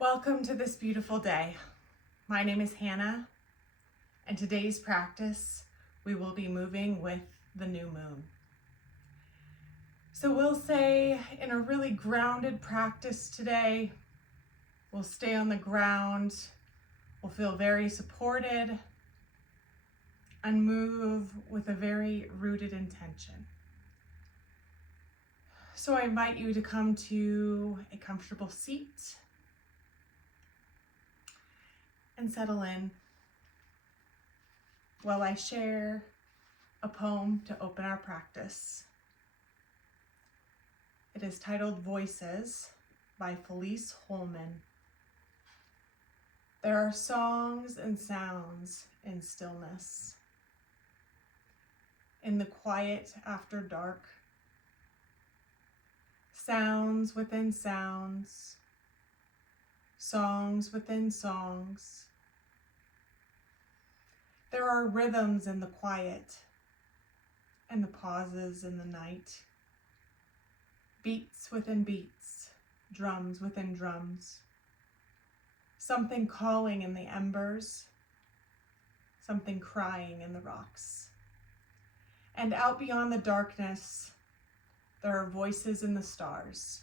Welcome to this beautiful day. My name is Hannah, and today's practice, we will be moving with the new moon. So we'll say in a really grounded practice today, we'll stay on the ground, we'll feel very supported, and move with a very rooted intention. So I invite you to come to a comfortable seat and settle in while I share a poem to open our practice. It is titled Voices by Felice Holman. There are songs and sounds in stillness, in the quiet after dark, sounds within sounds, songs within songs. There are rhythms in the quiet and the pauses in the night, beats within beats, drums within drums, something calling in the embers, something crying in the rocks. And out beyond the darkness, there are voices in the stars.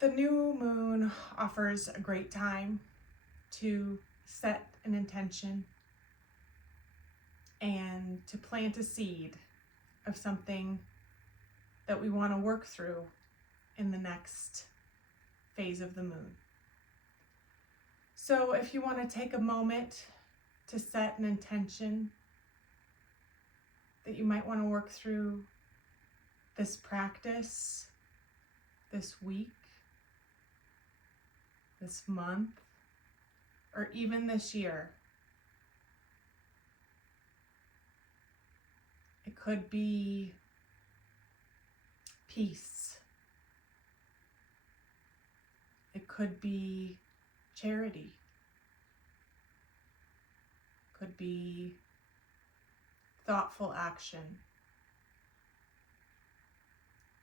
The new moon offers a great time to set an intention and to plant a seed of something that we want to work through in the next phase of the moon. So if you want to take a moment to set an intention that you might want to work through this practice, this week, this month, or even this year. It could be peace. It could be charity. It could be thoughtful action.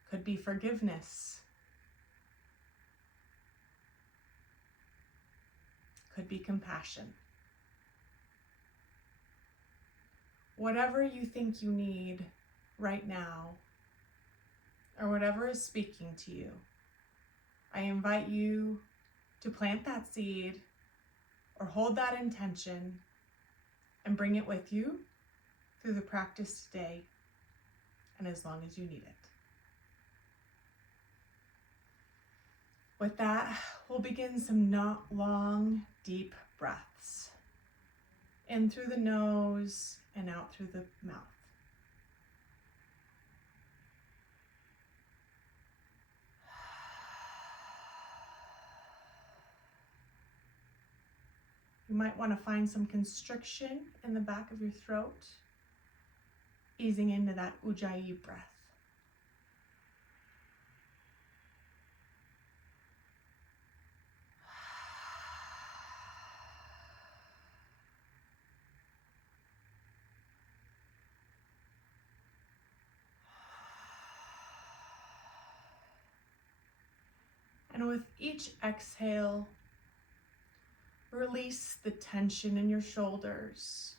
It could be forgiveness. Could be compassion. Whatever you think you need right now, or whatever is speaking to you, I invite you to plant that seed or hold that intention and bring it with you through the practice today and as long as you need it. With that, we'll begin some not long, deep breaths. In through the nose and out through the mouth. You might want to find some constriction in the back of your throat, easing into that Ujjayi breath. And with each exhale, release the tension in your shoulders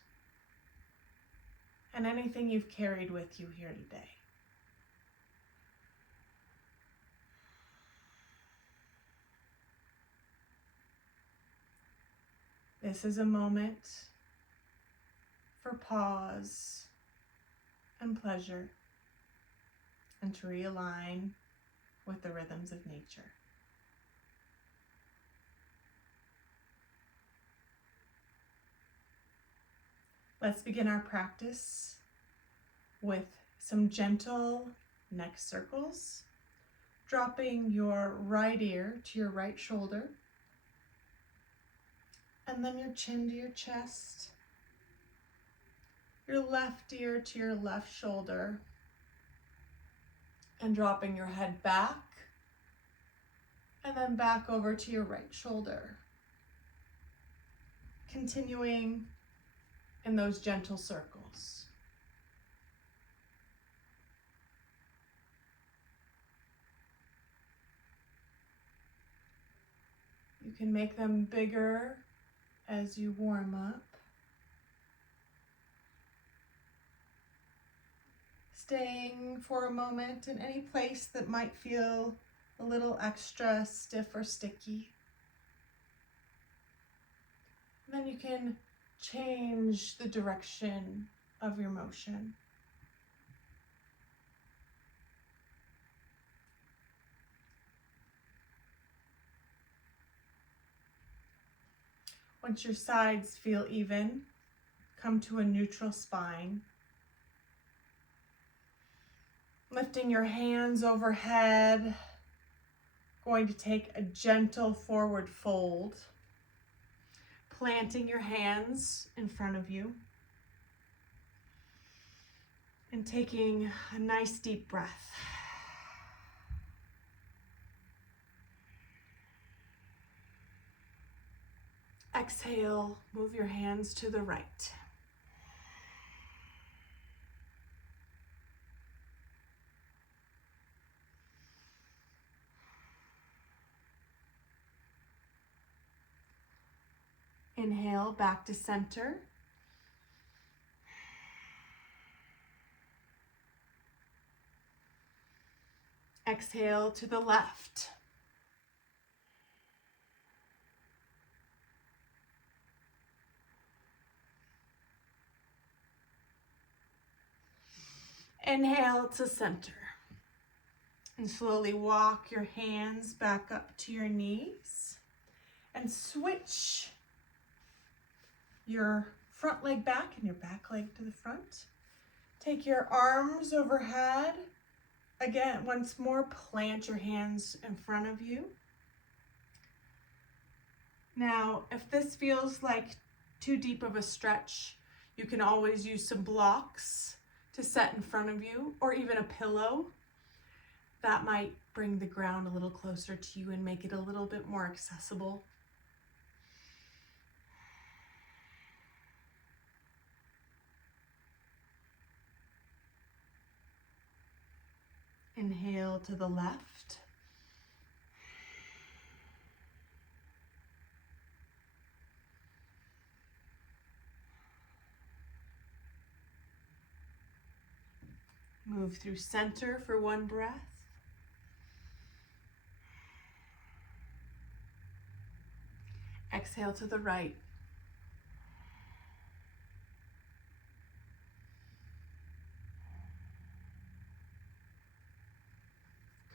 and anything you've carried with you here today. This is a moment for pause and pleasure and to realign with the rhythms of nature. Let's begin our practice with some gentle neck circles, dropping your right ear to your right shoulder, and then your chin to your chest, your left ear to your left shoulder, and dropping your head back, and then back over to your right shoulder. Continuing in those gentle circles. You can make them bigger as you warm up. Staying for a moment in any place that might feel a little extra stiff or sticky. And then you can change the direction of your motion. Once your sides feel even, come to a neutral spine. Lifting your hands overhead, going to take a gentle forward fold. Planting your hands in front of you. And taking a nice deep breath. Exhale, move your hands to the right. Inhale, back to center. Exhale to the left. Inhale to center. And slowly walk your hands back up to your knees. And switch your front leg back and your back leg to the front. Take your arms overhead. Again, once more, plant your hands in front of you. Now, if this feels like too deep of a stretch, you can always use some blocks to set in front of you, or even a pillow. That might bring the ground a little closer to you and make it a little bit more accessible. Inhale to the left. Move through center for one breath. Exhale to the right.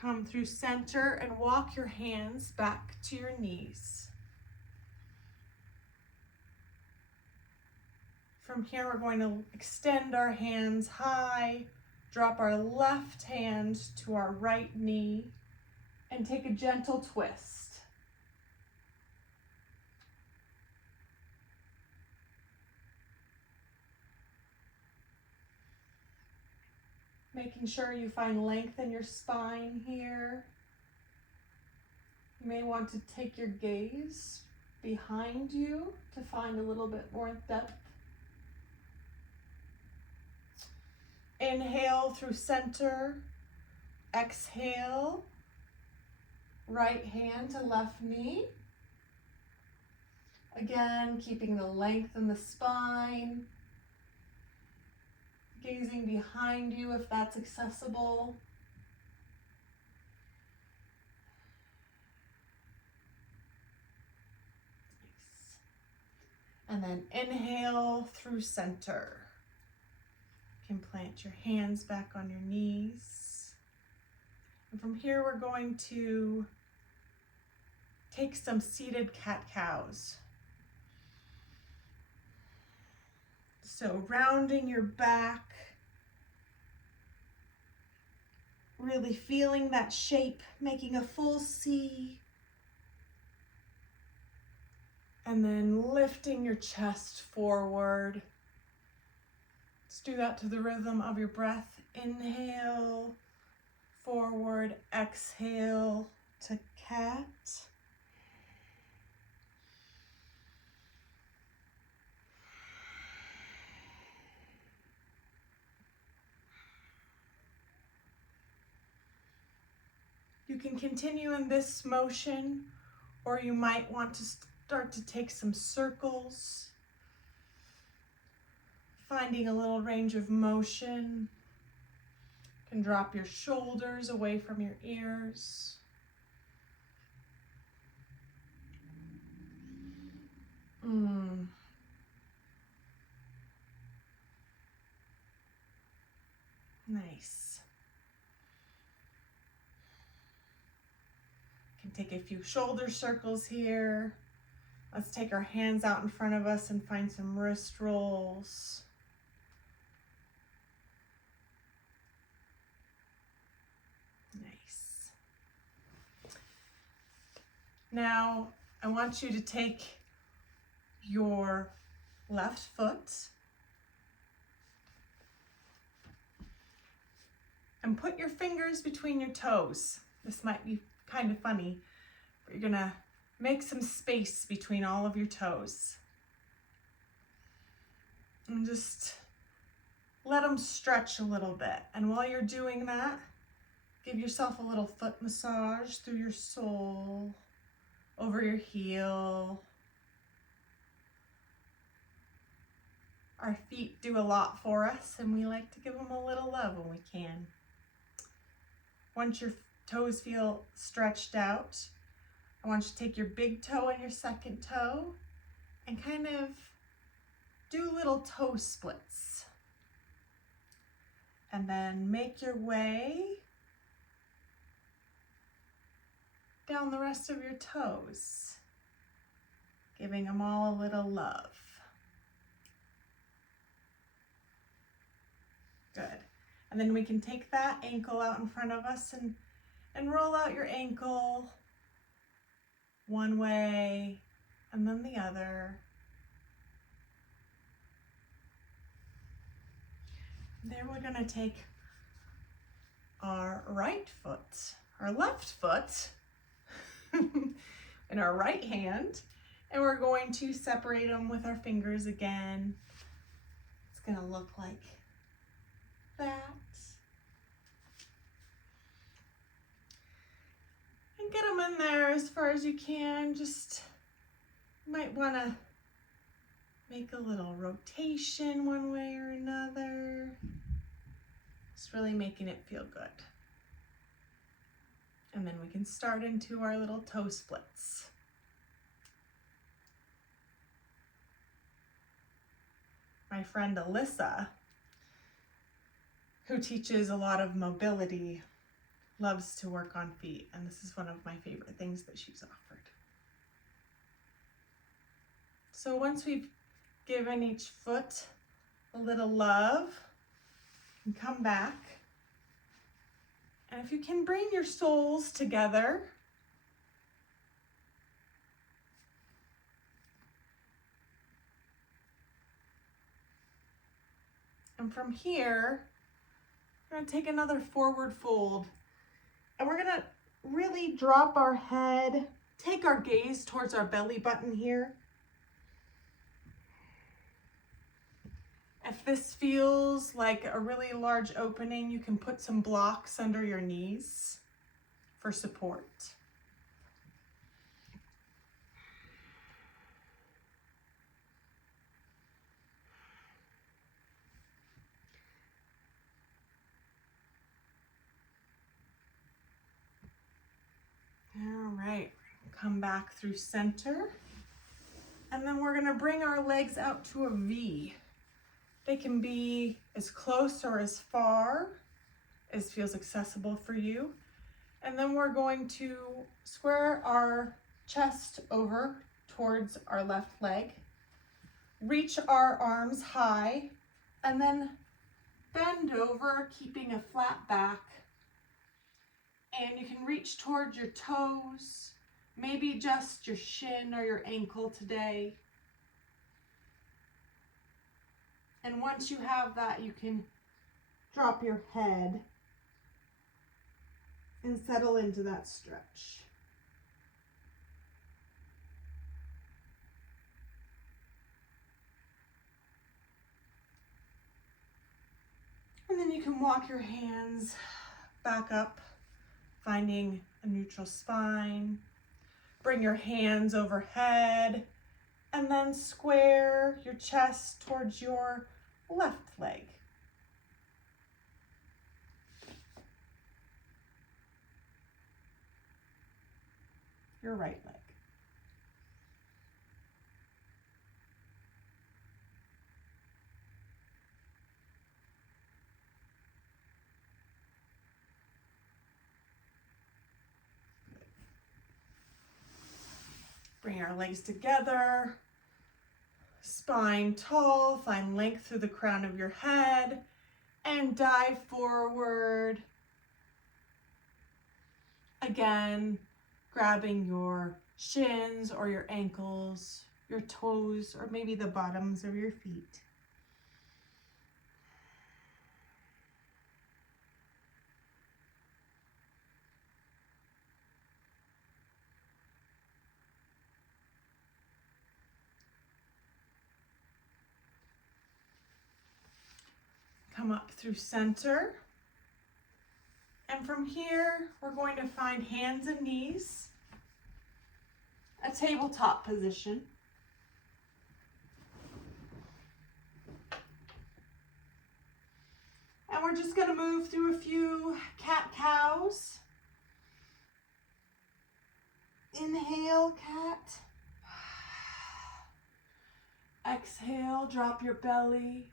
Come through center and walk your hands back to your knees. From here, we're going to extend our hands high, drop our left hand to our right knee, and take a gentle twist. Making sure you find length in your spine here. You may want to take your gaze behind you to find a little bit more depth. Inhale through center. Exhale. Right hand to left knee. Again, keeping the length in the spine. Gazing behind you if that's accessible. Nice. And then inhale through center. You can plant your hands back on your knees. And from here, we're going to take some seated cat-cows. So rounding your back, really feeling that shape, making a full C. And then lifting your chest forward. Let's do that to the rhythm of your breath. Inhale, forward, exhale to cat. You can continue in this motion, or you might want to start to take some circles, finding a little range of motion. You can drop your shoulders away from your ears. Nice. You can take a few shoulder circles here. Let's take our hands out in front of us and find some wrist rolls. Nice. Now, I want you to take your left foot and put your fingers between your toes. This might be kind of funny, but you're gonna make some space between all of your toes. And just let them stretch a little bit. And while you're doing that, give yourself a little foot massage through your sole, over your heel. Our feet do a lot for us, and we like to give them a little love when we can. Once your toes feel stretched out, I want you to take your big toe and your second toe and kind of do little toe splits. And then make your way down the rest of your toes, giving them all a little love. Good. And then we can take that ankle out in front of us and roll out your ankle one way and then the other. Then we're gonna take our right foot, our left foot in our right hand, and we're going to separate them with our fingers again. It's gonna look like that. And get them in there as far as you can. Just might want to make a little rotation one way or another. Just really making it feel good. And then we can start into our little toe splits. My friend Alyssa, who teaches a lot of mobility, loves to work on feet, and this is one of my favorite things that she's offered. So once we've given each foot a little love, you can come back. And if you can bring your soles together, and from here, we're going to take another forward fold, and we're going to really drop our head, take our gaze towards our belly button here. If this feels like a really large opening, you can put some blocks under your knees for support. All right, come back through center. And then we're gonna bring our legs out to a V. They can be as close or as far as feels accessible for you. And then we're going to square our chest over towards our left leg, reach our arms high, and then bend over, keeping a flat back. And you can reach towards your toes, maybe just your shin or your ankle today. And once you have that, you can drop your head and settle into that stretch. And then you can walk your hands back up, finding a neutral spine. Bring your hands overhead and then square your chest towards your left leg. Your right leg. Bring our legs together, spine tall, find length through the crown of your head, and dive forward. Again, grabbing your shins or your ankles, your toes, or maybe the bottoms of your feet. Come up through center. And from here, we're going to find hands and knees, a tabletop position. And we're just going to move through a few cat-cows. Inhale, cat. Exhale, drop your belly.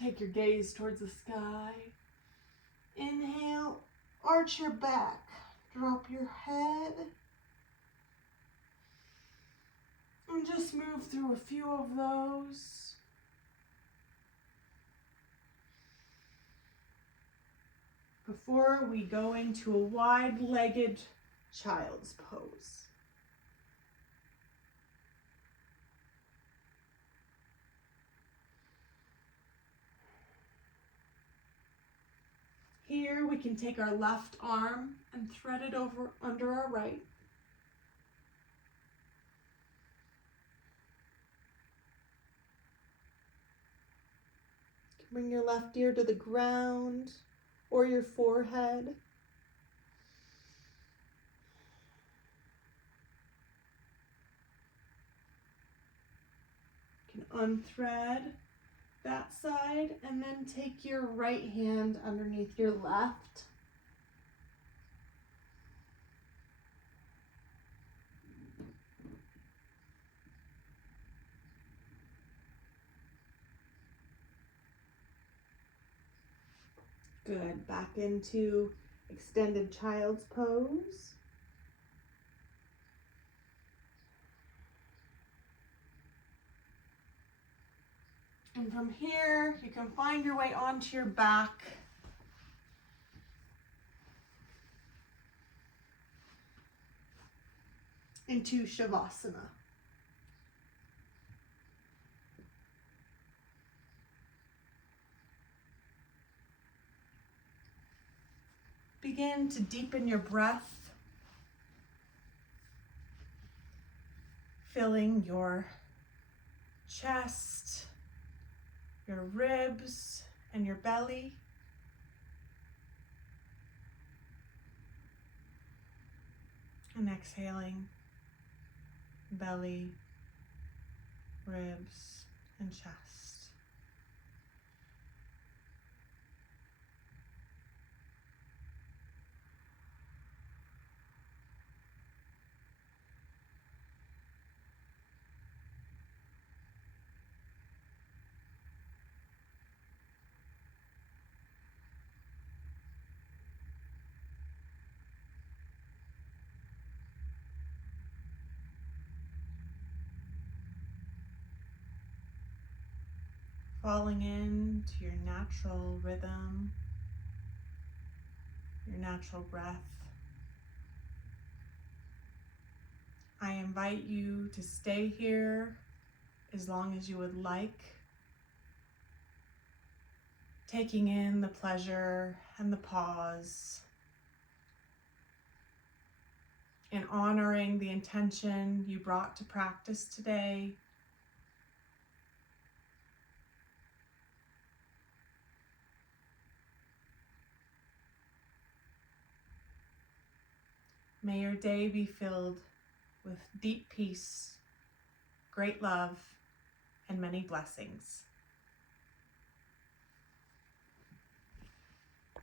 Take your gaze towards the sky. Inhale, arch your back. Drop your head. And just move through a few of those. Before we go into a wide-legged child's pose. Here we can take our left arm and thread it over under our right. Bring your left ear to the ground or your forehead. You can unthread that side and then take your right hand underneath your left. Good. Back into extended child's pose. And from here, you can find your way onto your back. Into Shavasana. Begin to deepen your breath, filling your chest, your ribs, and your belly. And exhaling, belly, ribs, and chest. Falling into your natural rhythm, your natural breath. I invite you to stay here as long as you would like, taking in the pleasure and the pause, and honoring the intention you brought to practice today. May your day be filled with deep peace, great love, and many blessings.